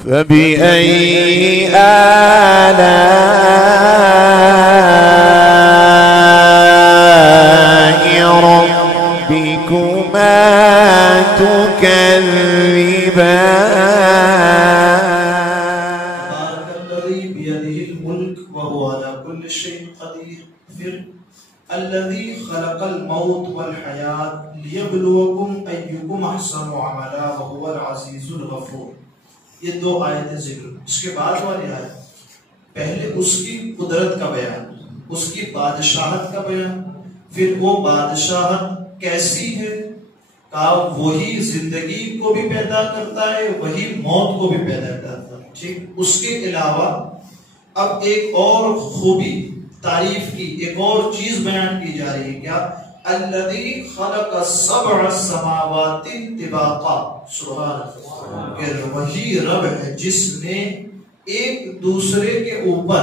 فبأي آلاء ربكما تكذبان تبارك الذي بيده الملك وهو على كل شيء قدير. پھر الذي خلق الموت والحیات لیبلوکم ایکم احسن عملا وهو العزیز الغفور. یہ دو آیتیں ذکر. اس کے بعد والی آیت پہلے اس کی قدرت کا بیان، اس کی بادشاہت کا بیان. پھر وہ بادشاہت کیسی ہے؟ کہا وہی زندگی کو بھی پیدا کرتا ہے، وہی موت کو بھی پیدا کرتا ہے. ٹھیک. اس کے علاوہ اب ایک اور خوبی، تعریف کی ایک اور چیز بیان کی جا رہی ہے. کیا؟ الذی خلق سبع السماوات طباقا. سبحان اللہ. کہ وہی رب ہے جس نے ایک دوسرے کے اوپر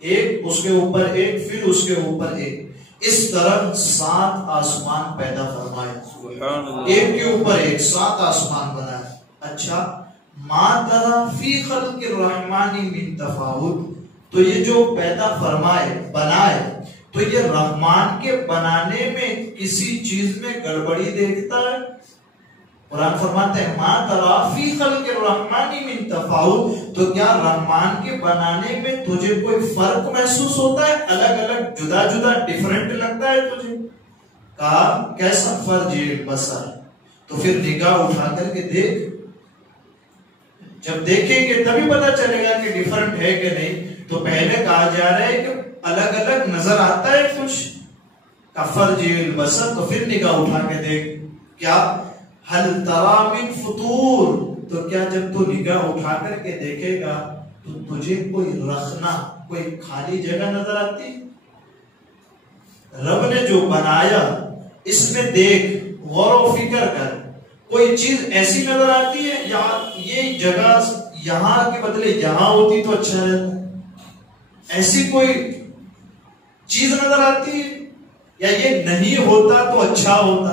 ایک، اس کے اوپر ایک، پھر اس کے اوپر ایک، اس طرح 7 آسمان پیدا فرمائے. ایک کے اوپر ایک 7 آسمان بنائے. اچھا، ما تری فی خلق الرحمن من تفاوت. تو یہ جو پیدا فرمائے، بنائے، تو یہ رحمان کے بنانے میں کسی چیز میں گڑبڑی دیکھتا ہے؟ قرآن فرماتے ہیں ما تری فی خلق الرحمن من تفاوت. تو کیا رحمان کے بنانے میں تجھے کوئی فرق محسوس ہوتا ہے؟ الگ الگ، جدا جدا، ڈیفرنٹ لگتا ہے تجھے؟ کہا کیسا؟ فرج البصر. تو پھر نگاہ اٹھا کر کے دیکھ. جب دیکھیں گے تبھی پتا چلے گا کہ ڈیفرنٹ ہے کہ نہیں. تو پہلے کہا جا رہا ہے کہ الگ الگ نظر آتا ہے کچھ، کا فرج البصر. تو پھر نگاہ اٹھا کے دیکھ. کیا؟ حل تری من فطور. تو کیا جب تو نگاہ اٹھا کر کے دیکھے گا تو تجھے کوئی رخنا، کوئی خالی جگہ نظر آتی؟ رب نے جو بنایا اس میں دیکھ، غور و فکر کر. کوئی چیز ایسی نظر آتی ہے یا یہ جگہ یہاں کے بدلے یہاں ہوتی تو اچھا رہتا؟ ایسی کوئی چیز نظر آتی ہے یا یہ نہیں ہوتا تو اچھا ہوتا؟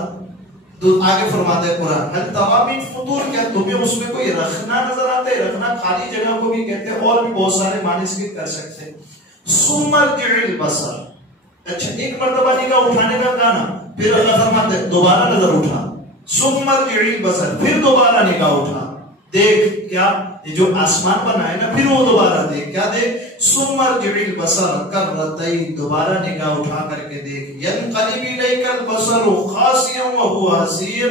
تو آگے فرماتے ہیں قرآن حل تری من فطور. کیا تمہیں اس میں کوئی رکھنا نظر آتا ہے؟ رکھنا خالی جگہ کو بھی کہتے ہیں، اور بھی بہت سارے معنی اس کے کر سکتے ہیں. ثم ارجع البصر. اچھا، ایک مرتبہ نگاہ اٹھانے کا کہا نا، پھر اللہ فرماتے ہیں دوبارہ نظر اٹھا. ثم ارجع البصر، پھر دوبارہ نگاہ اٹھا، دیکھ. کیا؟ یہ جو آسمان بنا ہے نا، پھر وہ دوبارہ دیکھ. کیا دیکھ؟ ثم ارجع البصر کرتین. دوبارہ نگاہ اٹھا کر کے دیکھ. ینقلب الیک البصر خاسئا وهو حسیر.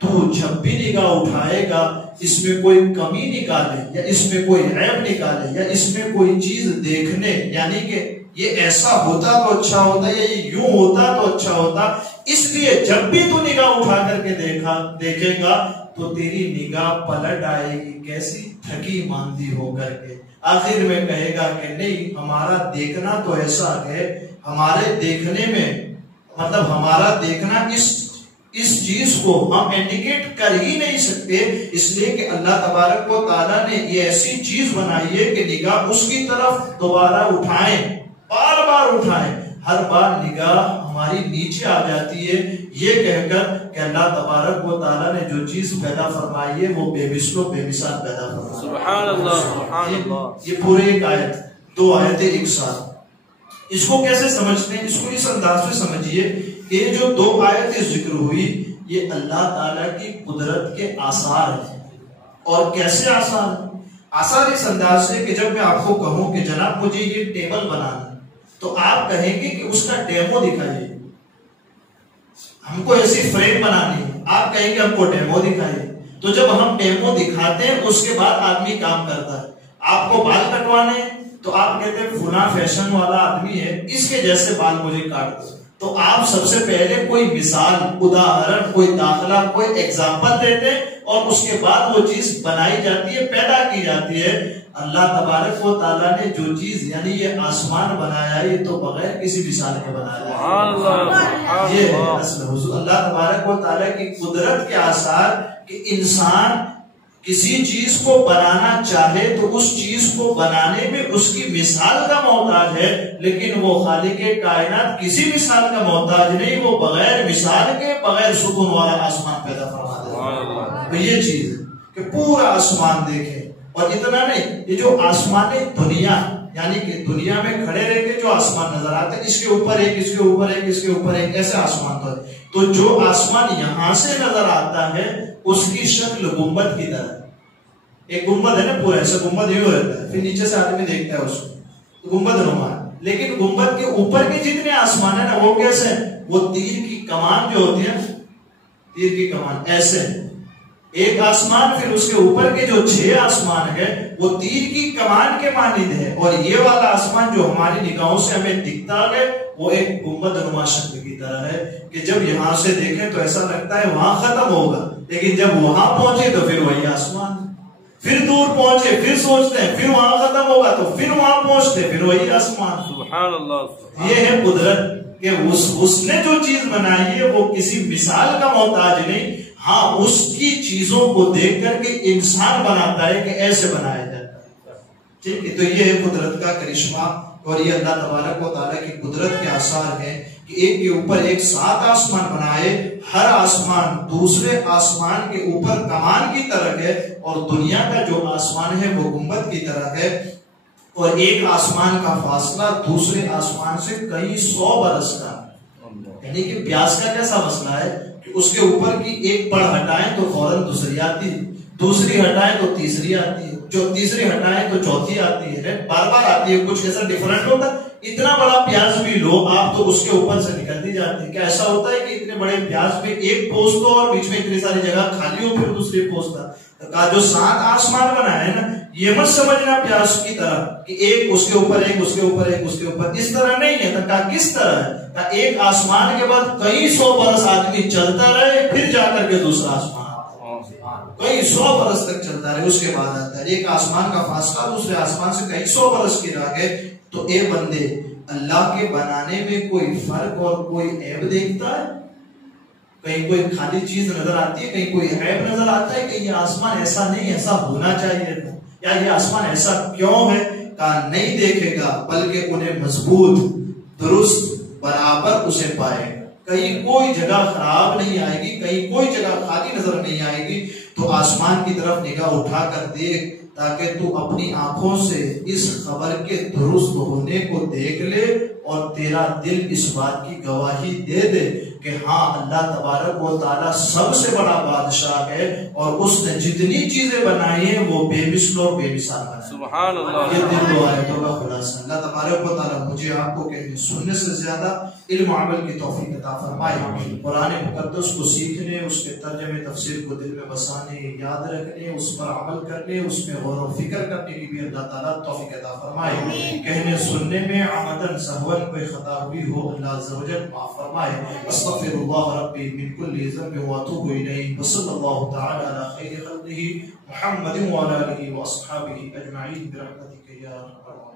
تو جب بھی نگاہ اٹھائے گا اس میں کوئی کمی نکالے یا اس میں کوئی عیب نکالے یا اس میں کوئی چیز دیکھنے، یعنی کہ یہ ایسا ہوتا تو اچھا ہوتا یا یہ یوں ہوتا تو اچھا ہوتا. اس لیے جب بھی تو نگاہ اٹھا کر کے دیکھے گا تو تیری نگاہ پلٹ آئے گی کیسی؟ تھکی ماندی ہو کر کے. آخر میں کہے گا کہ نہیں، ہمارا دیکھنا تو ایسا ہے، ہمارے دیکھنے میں مطلب ہمارا دیکھنا اس چیز کو ہم انڈیکیٹ کر ہی نہیں سکتے، اس لیے کہ اللہ تبارک و تعالیٰ نے یہ ایسی چیز بنائی ہے کہ نگاہ اس کی طرف دوبارہ اٹھائیں، بار بار اٹھائیں. ہر بار نگاہ ہماری نیچے آ جاتی ہے یہ کہہ کر کہ اللہ تبارک و تعالیٰ نے جو چیز پیدا فرمائی ہے وہ بے مثل و بے مثال پیدا فرمائی. سبحان اللہ، سبحان اللہ. یہ پورے ایک آیت، 2 آیتیں ایک ساتھ. اس کو کیسے سمجھتے ہیں؟ اس کو اس انداز میں سمجھیے کہ جو 2 آیتیں ذکر ہوئی یہ اللہ تعالیٰ کی قدرت کے آثار ہیں. اور کیسے آثار؟ آثار اس انداز سے کہ جب میں آپ کو کہوں کہ جناب مجھے یہ ٹیبل بنانا، تو آپ کہیں گے کہ اس کا ڈیمو دکھائیے. ہم کو ایسی فریم بنانی ہے، آپ کہیں گے ہم کو ڈیمو دکھائیے. تو جب ہم ڈیمو دکھاتے ہیں اس کے بعد آدمی کام کرتا ہے. آپ کو بال کٹوانے تو آپ کہتے ہیں فلاں فیشن والا آدمی ہے، اس کے جیسے بال مجھے کاٹ دو. تو آپ سب سے پہلے کوئی مثال، اداہرن، کوئی داخلہ، کوئی ایگزامپل دیتے ہیں اور اس کے بعد وہ چیز بنائی جاتی ہے، پیدا کی جاتی ہے. اللہ تبارک و تعالیٰ نے جو چیز یعنی یہ آسمان بنایا ہے یہ تو بغیر کسی مثال کے بنایا ہے. یہ ہے اصل حضور اللہ تبارک و تعالیٰ کی قدرت کے آثار کہ انسان کسی چیز کو بنانا چاہے تو اس چیز کو بنانے میں اس کی مثال کا محتاج ہے، لیکن وہ خالق کائنات کسی مثال کا محتاج نہیں، وہ بغیر مثال کے بغیر سکون والا آسمان پیدا فرما دیتا ہے. تو یہ چیز ہے کہ پورا آسمان دیکھیں، اور اتنا نہیں، یہ جو آسمانی دنیا یعنی کہ دنیا میں کھڑے رہ کے جو آسمان نظر آتے ہیں، اس کے اوپر ایک، اس کے اوپر ایک، اس کے اوپر ایک، ایسے آسمان تو ہے. تو جو آسمان یہاں سے نظر آتا ہے اس کی شکل گنبد کی طرح. ایک گنبد ہے نا پورا، ایسا گنبد یوں رہتا ہے، پھر نیچے سے آدمی دیکھتا ہے اس کو، گنبد نما ہے. لیکن گنبد کے اوپر کے جتنے آسمان ہیں نا وہ کیسے ہیں؟ وہ تیر کی کمان جو ہوتی ہے، تیر کی کمان ایسے ایک آسمان، پھر اس کے اوپر کے جو 6 آسمان ہے وہ تیر کی کمان کے مانند ہے. اور یہ والا آسمان جو ہماری نگاہوں سے ہمیں دکھتا ہے وہ ایک گنبد نما شکل کی طرح ہے کہ جب یہاں سے دیکھیں تو ایسا لگتا ہے وہاں ختم ہوگا، لیکن جب وہاں پہنچے تو پھر وہی آسمان. پھر دور پہنچے پھر سوچتے ہیں پھر وہاں ختم ہوگا، تو پھر وہاں پہنچتے پھر وہی آسمان. سبحان اللہ. یہ ہے قدرت کہ اس نے جو چیز بنائی ہے وہ کسی مثال کا محتاج نہیں. ہاں اس کی چیزوں کو دیکھ کر کے انسان بناتا ہے کہ ایسے بنایا جاتا ہے. ٹھیک ہے، تو یہ ہے قدرت کا کرشمہ، اور یہ اللہ تبارک و تعالیٰ کی قدرت کے آثار ہیں کہ ایک کے اوپر ایک 7 آسمان بنائے، ہر آسمان دوسرے آسمان کے اوپر کمان کی طرح ہے، اور دنیا کا جو آسمان ہے وہ گنبد کی طرح ہے، اور ایک آسمان کا فاصلہ دوسرے آسمان سے کئی 100 برس کا. یعنی کہ پیاس کا کیسا مسئلہ ہے کہ اس کے اوپر کی ایک پڑ ہٹائیں تو فوراً دوسری آتی ہے، دوسری ہٹائیں تو تیسری آتی ہے، جو تیسری ہٹائیں تو چوتھی آتی ہے، بار بار آتی ہے. کچھ ایسا ڈیفرنٹ ہوتا ہے. اتنا بڑا پیاز بھی لو آپ تو اس کے اوپر سے نکلتی جاتی ہے. کیا ایسا ہوتا ہے کہ اتنے بڑے پیاز میں ایک پوست ہو اور بیچ میں اتنی ساری جگہ خالی ہو پھر دوسری پوست کا جو 7 آسمان بنائے نا، یہ مت سمجھنا پیاس کی طرح کہ ایک اس کے اوپر ایک، اس کے اوپر ایک، اس کے اوپر، اس طرح نہیں ہے. کہا کس طرح ہے؟ ایک آسمان کے بعد کئی 100 برس آدمی چلتا رہے پھر جا کر کے دوسرا آسمان، کئی 100 برس تک چلتا رہے اس کے بعد آتا ہے. ایک آسمان کا فاصلہ دوسرے آسمان سے کئی 100 برس کی راہ ہے. تو اے بندے، اللہ کے بنانے میں کوئی فرق اور کوئی عیب دیکھتا ہے؟ کہیں کوئی خالی چیز نظر آتی ہے، کہیں کوئی عیب نظر آتا ہے کہ یہ آسمان ایسا نہیں، ایسا ہونا چاہیے تھا، یا یہ آسمان ایسا کیوں ہے؟ کہا نہیں دیکھے گا، بلکہ انہیں مضبوط، درست، برابر اسے پائے گا. کہیں کوئی جگہ خراب نہیں آئے گی، کہیں کوئی جگہ خالی نظر نہیں آئے گی. تو آسمان کی طرف نگاہ اٹھا کر دیکھ تاکہ تو اپنی آنکھوں سے اس خبر کے درست ہونے کو دیکھ لے، اور تیرا دل اس بات کی گواہی دے دے کہ ہاں اللہ تبارک و تعالیٰ سب سے بڑا بادشاہ ہے، اور اس نے جتنی چیزیں بنائی ہیں وہ بے مثل اور بے مثال ہے. سبحان اللہ. یہ دل دو آیتوں کا خلاصہ. اللہ تبارک و تعالیٰ مجھے آپ کو کہنے سننے سے زیادہ علم و عمل کی توفیق عطا فرمائے. قرآن مقدس کو سیکھنے، اس کے ترجمے تفسیر کو دل میں بسانے، یاد رکھنے، اس پر عمل کرنے، اس میں غور و فکر کرنے کی بھی اللہ تعالیٰ توفیق عطا فرمائے. کہنے سننے میں عمدن سہون کوئی خطا ہوئی ہو اللہ عز و جل معاف فرمائے. استغفر اللہ ربی من کل ذنب واتوب الیہ. وصلی اللہ تعالی علی خیر خلقہ محمد وعلی آلہ واصحابہ اجمعین برحمتک یا ارحم الراحمین.